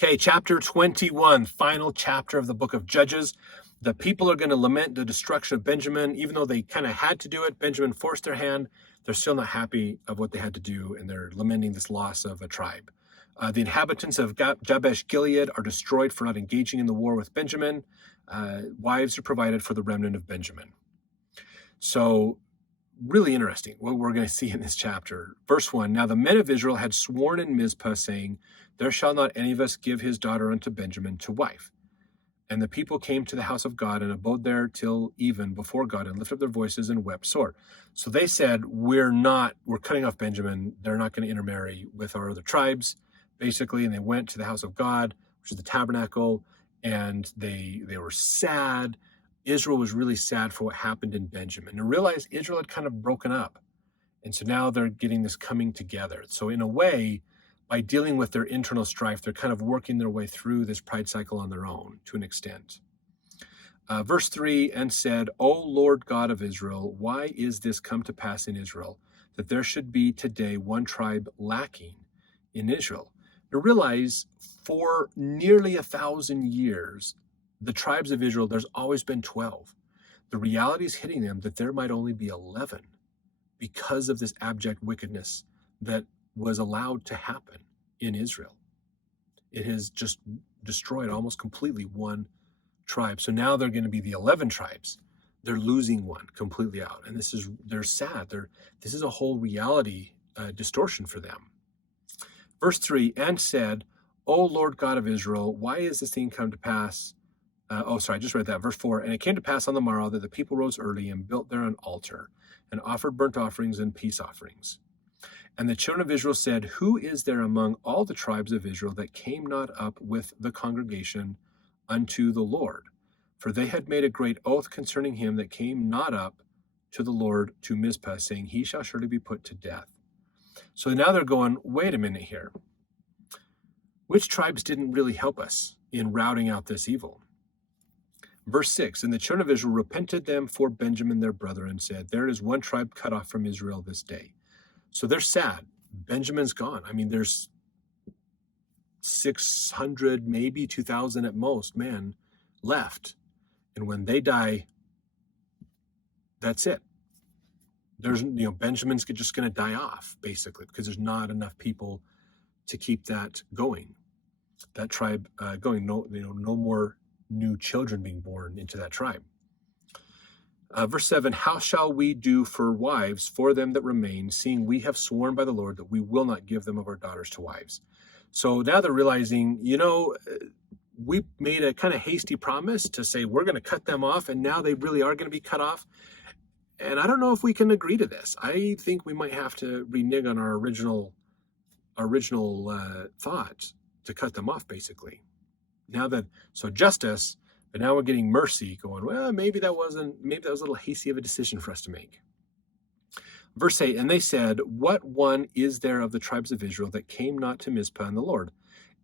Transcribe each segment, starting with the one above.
Okay, chapter 21, final chapter of the book of Judges. The people are going to lament the destruction of Benjamin. Even though they kind of had to do it, Benjamin forced their hand. They're still not happy of what they had to do, and they're lamenting this loss of a tribe. The inhabitants of Jabesh Gilead are destroyed for not engaging in the war with Benjamin. Wives are provided for the remnant of Benjamin. So, really interesting what we're going to see in this chapter. Verse 1, now the men of Israel had sworn in Mizpah, saying, there shall not any of us give his daughter unto Benjamin to wife. And the people came to the house of God and abode there till even before God and lifted up their voices and wept sore. So they said, we're cutting off Benjamin. They're not going to intermarry with our other tribes, basically. And they went to the house of God, which is the tabernacle, and they were sad. Israel was really sad for what happened in Benjamin and realized Israel had kind of broken up. And so now they're getting this coming together. So in a way, by dealing with their internal strife, they're kind of working their way through this pride cycle on their own to an extent. Verse 3, and said, O Lord God of Israel, why is this come to pass in Israel, that there should be today one tribe lacking in Israel? Now realize, for nearly 1,000 years, the tribes of Israel, there's always been 12. The reality is hitting them that there might only be 11 because of this abject wickedness that was allowed to happen in Israel. It has just destroyed almost completely one tribe. So now they're going to be the 11 tribes. They're losing one completely out. And they're sad. This is a whole reality distortion for them. Verse 3, and said, O Lord God of Israel, why is this thing come to pass? I just read that. Verse 4, and it came to pass on the morrow that the people rose early and built there an altar and offered burnt offerings and peace offerings. And the children of Israel said, who is there among all the tribes of Israel that came not up with the congregation unto the Lord? For they had made a great oath concerning him that came not up to the Lord to Mizpah, saying, he shall surely be put to death. So now they're going, wait a minute here. Which tribes didn't really help us in routing out this evil? Verse 6, and the children of Israel repented them for Benjamin their brother, and said, there is one tribe cut off from Israel this day. So they're sad. Benjamin's gone. I mean, there's 600, maybe 2,000 at most, men left. And when they die, that's it. Benjamin's just going to die off, basically, because there's not enough people to keep that going. That tribe going. No more new children being born into that tribe. Verse 7, how shall we do for wives for them that remain, seeing we have sworn by the Lord that we will not give them of our daughters to wives? So now they're realizing, we made a kind of hasty promise to say we're going to cut them off, and now they really are going to be cut off. And I don't know if we can agree to this. I think we might have to renege on our original thought to cut them off, basically. Justice, but now we're getting mercy, going, well, maybe that was a little hasty of a decision for us to make. Verse 8, and they said, what one is there of the tribes of Israel that came not to Mizpah in the Lord?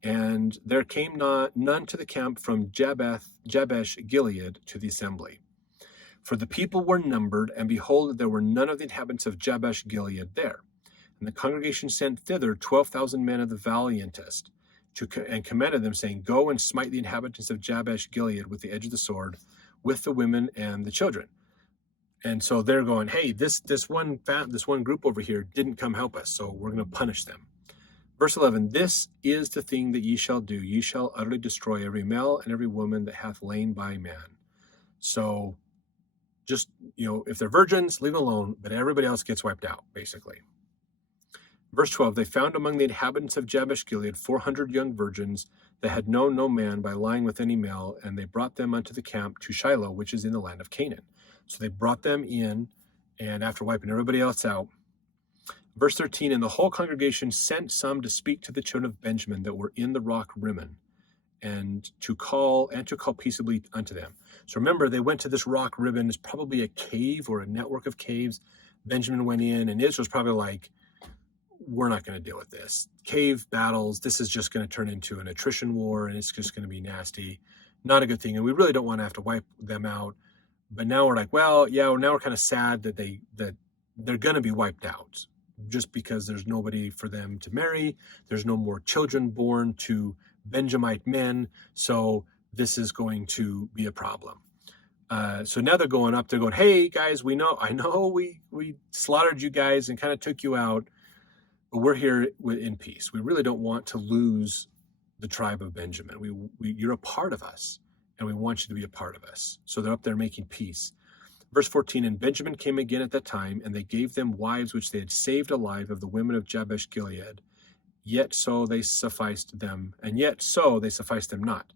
And there came none to the camp from Jabesh Gilead to the assembly. For the people were numbered, and behold, there were none of the inhabitants of Jabesh Gilead there. And the congregation sent thither 12,000 men of the valiantest, and commanded them, saying, go and smite the inhabitants of Jabesh Gilead with the edge of the sword, with the women and the children. And so they're going, hey, this one group over here didn't come help us, so we're going to punish them. Verse 11, this is the thing that ye shall do. Ye shall utterly destroy every male and every woman that hath lain by man. So just, if they're virgins, leave them alone, but everybody else gets wiped out, basically. Verse 12, they found among the inhabitants of Jabesh Gilead 400 young virgins that had known no man by lying with any male, and they brought them unto the camp to Shiloh, which is in the land of Canaan. So they brought them in, and after wiping everybody else out, verse 13, and the whole congregation sent some to speak to the children of Benjamin that were in the rock Rimmon, and to call peaceably unto them. So remember, they went to this rock Rimmon. It's probably a cave or a network of caves. Benjamin went in, and Israel's probably like, we're not going to deal with this. Cave battles, this is just going to turn into an attrition war, and it's just going to be nasty. Not a good thing, and we really don't want to have to wipe them out. But now we're like, well, yeah, now we're kind of sad that they're going to be wiped out, just because there's nobody for them to marry. There's no more children born to Benjamite men, so this is going to be a problem. So now they're going up, they're going, hey guys, I know we slaughtered you guys and kind of took you out, but we're here in peace. We really don't want to lose the tribe of Benjamin. You're a part of us, and we want you to be a part of us. So they're up there making peace. Verse 14, and Benjamin came again at that time, and they gave them wives which they had saved alive of the women of Jabesh Gilead. Yet so they sufficed them not.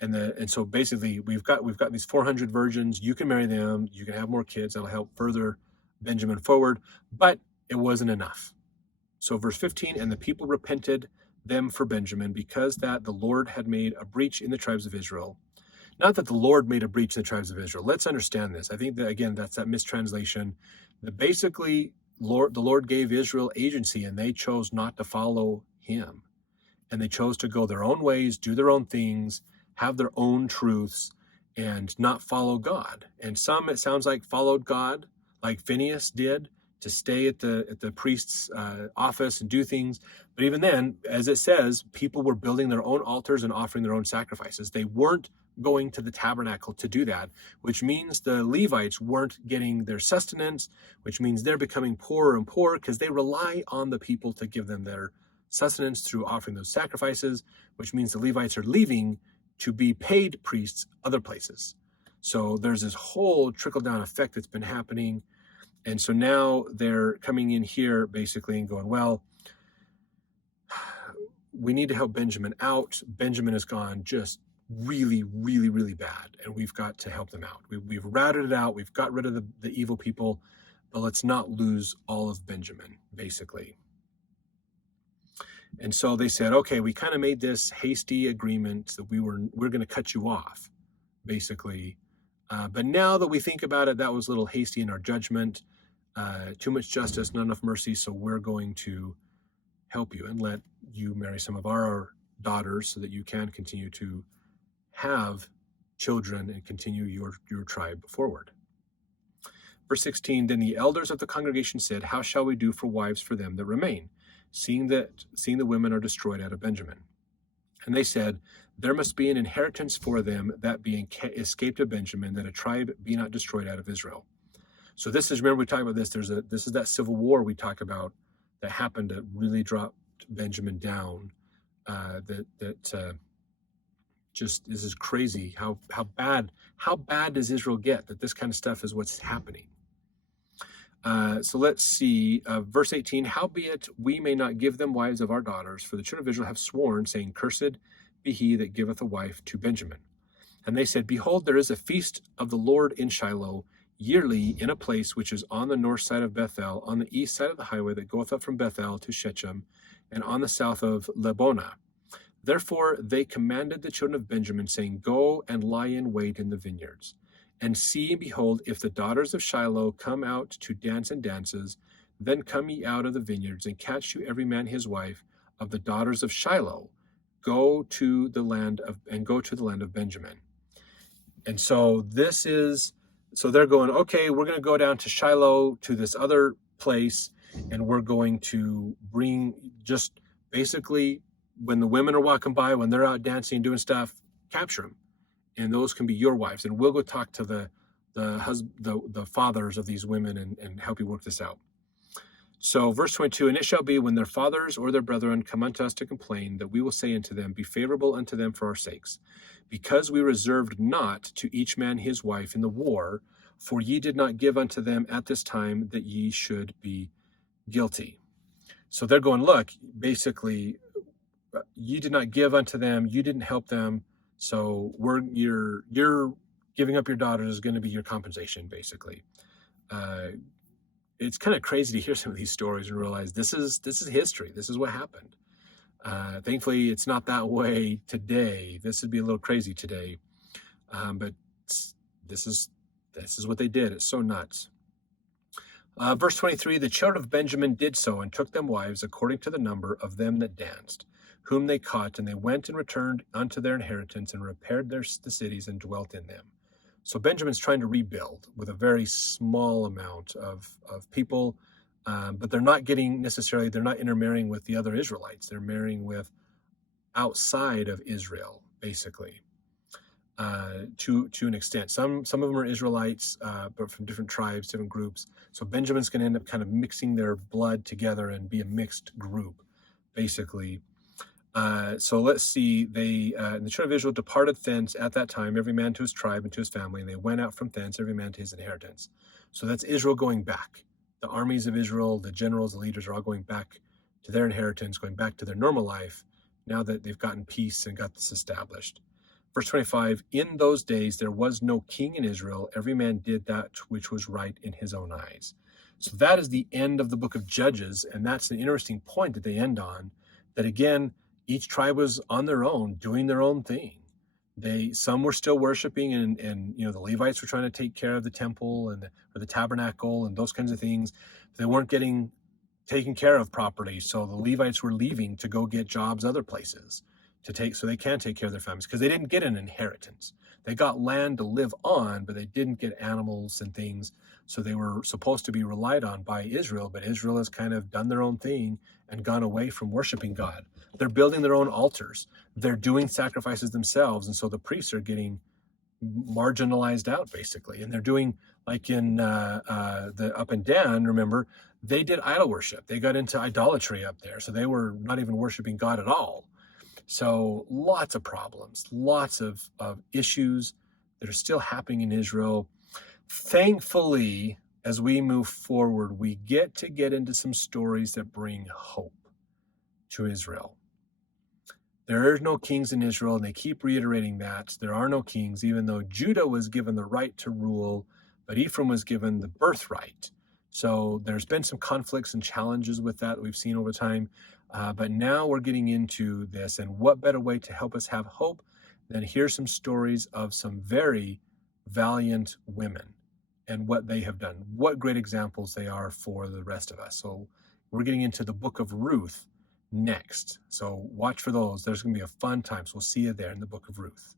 And so basically we've got these 400 virgins. You can marry them. You can have more kids. That'll help further Benjamin forward. But it wasn't enough. So verse 15, and the people repented them for Benjamin, because that the Lord had made a breach in the tribes of Israel. Not that the Lord made a breach in the tribes of Israel. Let's understand this. I think that, again, that's that mistranslation. That basically the Lord gave Israel agency, and they chose not to follow him. And they chose to go their own ways, do their own things, have their own truths, and not follow God. And some, it sounds like, followed God, like Phinehas did, to stay at the priest's office and do things. But even then, as it says, people were building their own altars and offering their own sacrifices. They weren't going to the tabernacle to do that, which means the Levites weren't getting their sustenance, which means they're becoming poorer and poorer because they rely on the people to give them their sustenance through offering those sacrifices, which means the Levites are leaving to be paid priests other places. So there's this whole trickle-down effect that's been happening. And so now they're coming in here basically and going, well, we need to help Benjamin out. Benjamin has gone just really, really, really bad, and we've got to help them out. We've routed it out. We've got rid of the evil people, but let's not lose all of Benjamin, basically. And so they said, okay, we kind of made this hasty agreement that we're going to cut you off, basically. But now that we think about it, that was a little hasty in our judgment. Too much justice, not enough mercy, so we're going to help you and let you marry some of our daughters so that you can continue to have children and continue your tribe forward. Verse 16, then the elders of the congregation said, how shall we do for wives for them that remain, seeing the women are destroyed out of Benjamin? And they said, there must be an inheritance for them that be escaped of Benjamin, that a tribe be not destroyed out of Israel. So this is, remember we talked about this, this is that civil war we talk about that happened that really dropped Benjamin down. Just, this is crazy how bad does Israel get that this kind of stuff is what's happening. So let's see, verse 18, howbeit we may not give them wives of our daughters, for the children of Israel have sworn, saying, cursed be he that giveth a wife to Benjamin. And they said, behold, there is a feast of the Lord in Shiloh, yearly in a place which is on the north side of Bethel, on the east side of the highway that goeth up from Bethel to Shechem, and on the south of Lebonah. Therefore they commanded the children of Benjamin, saying, go and lie in wait in the vineyards. And see, and behold, if the daughters of Shiloh come out to dance in dances, then come ye out of the vineyards, and catch you every man his wife of the daughters of Shiloh. Go to the land of Benjamin. And so so they're going, okay, we're going to go down to Shiloh, to this other place, and we're going to bring, just basically, when the women are walking by, when they're out dancing and doing stuff, capture them. And those can be your wives. And we'll go talk to the fathers of these women and help you work this out. So verse 22, and it shall be when their fathers or their brethren come unto us to complain, that we will say unto them, be favorable unto them for our sakes, because we reserved not to each man his wife in the war, for ye did not give unto them at this time, that ye should be guilty. So they're going, look, basically, you did not give unto them, you didn't help them, so you're giving up your daughters is going to be your compensation, basically. It's kind of crazy to hear some of these stories and realize this is history. This is what happened. Thankfully, it's not that way today. This would be a little crazy today, but this is what they did. It's so nuts. Verse 23, the children of Benjamin did so, and took them wives according to the number of them that danced, whom they caught, and they went and returned unto their inheritance, and repaired the cities, and dwelt in them. So Benjamin's trying to rebuild with a very small amount of people, but they're not intermarrying with the other Israelites. They're marrying with outside of Israel, basically, to an extent. Some of them are Israelites, but from different tribes, different groups. So Benjamin's going to end up kind of mixing their blood together and be a mixed group, basically. So let's see. They the children of Israel departed thence at that time, every man to his tribe and to his family, and they went out from thence, every man to his inheritance. So that's Israel going back. The armies of Israel, the generals, the leaders are all going back to their inheritance, going back to their normal life, now that they've gotten peace and got this established. Verse 25, in those days there was no king in Israel. Every man did that which was right in his own eyes. So that is the end of the book of Judges, and that's an interesting point that they end on, that again, each tribe was on their own, doing their own thing. Some were still worshiping, and the Levites were trying to take care of the temple or the tabernacle and those kinds of things. They weren't getting taken care of properly, so the Levites were leaving to go get jobs other places so they can take care of their families, because they didn't get an inheritance. They got land to live on, but they didn't get animals and things. So they were supposed to be relied on by Israel, but Israel has kind of done their own thing and gone away from worshiping God. They're building their own altars. They're doing sacrifices themselves, and so the priests are getting marginalized out, basically. And they're doing, like in the up and down, remember, they did idol worship. They got into idolatry up there, so they were not even worshiping God at all. So lots of problems, lots of issues that are still happening in Israel. Thankfully, as we move forward, we get into some stories that bring hope to Israel. There are no kings in Israel, and they keep reiterating that. There are no kings, even though Judah was given the right to rule, but Ephraim was given the birthright. So there's been some conflicts and challenges with that we've seen over time. But now we're getting into this, and what better way to help us have hope than hear some stories of some very valiant women and what they have done, what great examples they are for the rest of us. So we're getting into the book of Ruth next. So watch for those. There's going to be a fun time. So we'll see you there in the book of Ruth.